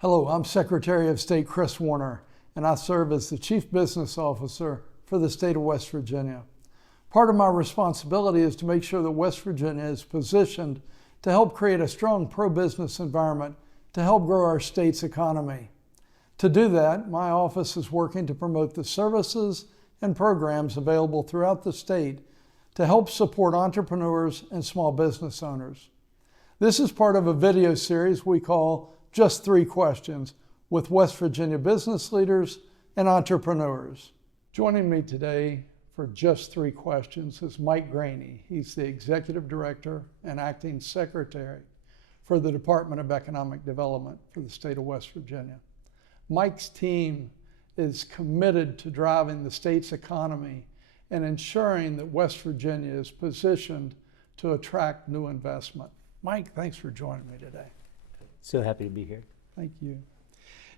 Hello, I'm Secretary of State Kris Warner, and I serve as the Chief Business Officer for the state of West Virginia. Part of my responsibility is to make sure that West Virginia is positioned to help create a strong pro-business environment to help grow our state's economy. To do that, my office is working to promote the services and programs available throughout the state to help support entrepreneurs and small business owners. This is part of a video series we call Just 3 Questions with West Virginia business leaders and entrepreneurs. Joining me today for Just 3 Questions is Mike Graney. He's the Executive Director and Acting Secretary for the Department of Economic Development for the state of West Virginia. Mike's team is committed to driving the state's economy and ensuring that West Virginia is positioned to attract new investment. Mike, thanks for joining me today. So happy to be here. Thank you.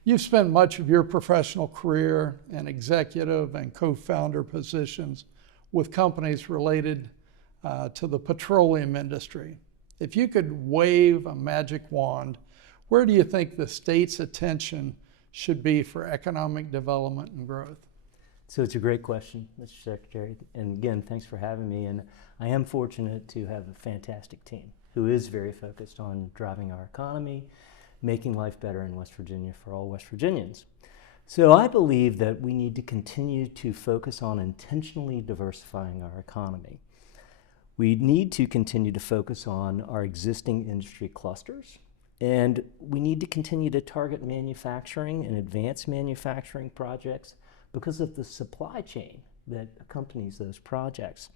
You've spent much of your professional career in executive and co-founder positions with companies related to the petroleum industry. If you could wave a magic wand, where do you think the state's attention should be for economic development and growth? So it's a great question, Mr. Secretary. And again, thanks for having me. And I am fortunate to have a fantastic team who is very focused on driving our economy, making life better in West Virginia for all West Virginians. So I believe that we need to continue to focus on intentionally diversifying our economy. We need to continue to focus on our existing industry clusters, and we need to continue to target manufacturing and advanced manufacturing projects because of the supply chain that accompanies those projects.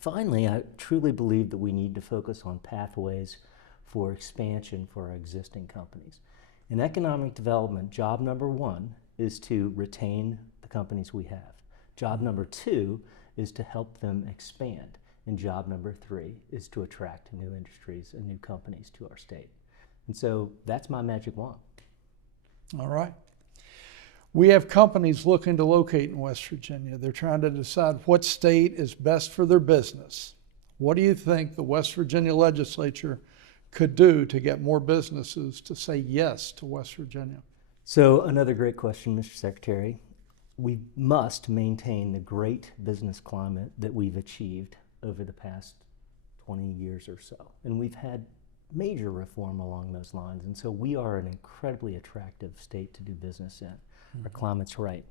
Finally, I truly believe that we need to focus on pathways for expansion for our existing companies. In economic development, job number 1 is to retain the companies we have. Job number 2 is to help them expand. And job number 3 is to attract new industries and new companies to our state. And so that's my magic wand. All right. We have companies looking to locate in West Virginia. They're trying to decide what state is best for their business. What do you think the West Virginia legislature could do to get more businesses to say yes to West Virginia? So another great question, Mr. Secretary. We must maintain the great business climate that we've achieved over the past 20 years or so. And we've had major reform along those lines. And so we are an incredibly attractive state to do business in. Our climate's right.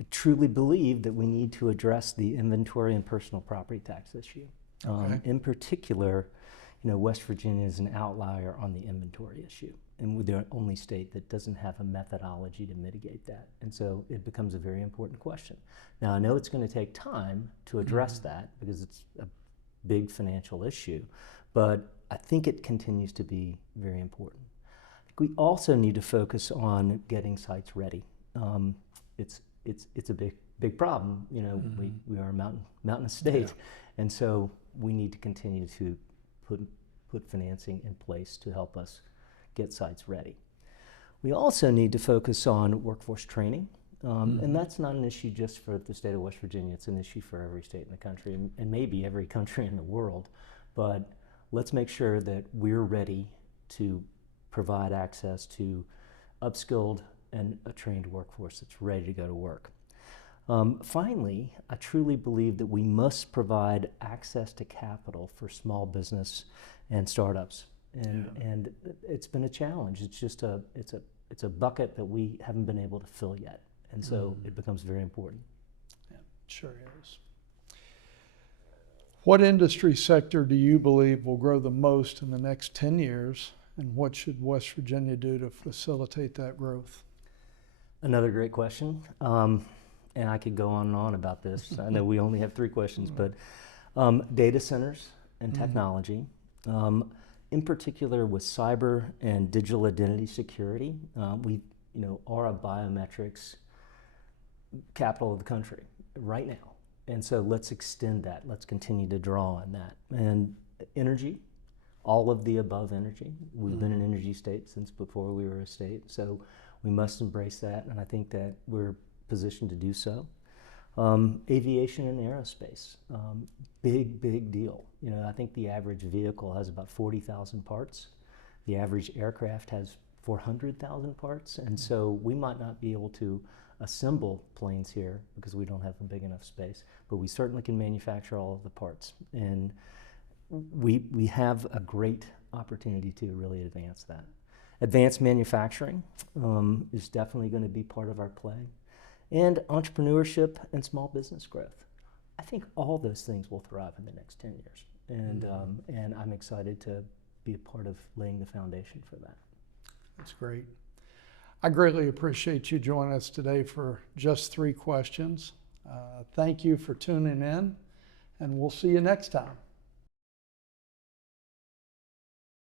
I truly believe that we need to address the inventory and personal property tax issue. Okay. In particular, West Virginia is an outlier on the inventory issue, and we're the only state that doesn't have a methodology to mitigate that. And so it becomes a very important question. Now, I know it's going to take time to address that because it's a big financial issue, but I think it continues to be very important. We also need to focus on getting sites ready. It's a big problem. We are a mountainous state, and so we need to continue to put financing in place to help us get sites ready. We also need to focus on workforce training, and that's not an issue just for the state of West Virginia. It's an issue for every state in the country, and maybe every country in the world. But let's make sure that we're ready to provide access to upskilled and a trained workforce that's ready to go to work. Finally, I truly believe that we must provide access to capital for small business and startups. And it's been a challenge. It's just it's a bucket that we haven't been able to fill yet. And so it becomes very important. Yeah, it sure is. What industry sector do you believe will grow the most in the next 10 years? And what should West Virginia do to facilitate that growth? Another great question. And I could go on and on about this. I know we only have 3 questions, but data centers and technology, in particular with cyber and digital identity security, we are a biometrics capital of the country right now. And so let's extend that. Let's continue to draw on that. And energy, all of the above energy. We've been an energy state since before we were a state, so we must embrace that, and I think that we're positioned to do so. Aviation and aerospace, big deal. I think the average vehicle has about 40,000 parts. The average aircraft has 400,000 parts, and so we might not be able to assemble planes here because we don't have a big enough space, but we certainly can manufacture all of the parts. And we have a great opportunity to really advance that. Advanced manufacturing is definitely going to be part of our play, and entrepreneurship and small business growth. I think all those things will thrive in the next 10 years, and I'm excited to be a part of laying the foundation for that. That's great. I greatly appreciate you joining us today for Just 3 Questions. Thank you for tuning in, and we'll see you next time.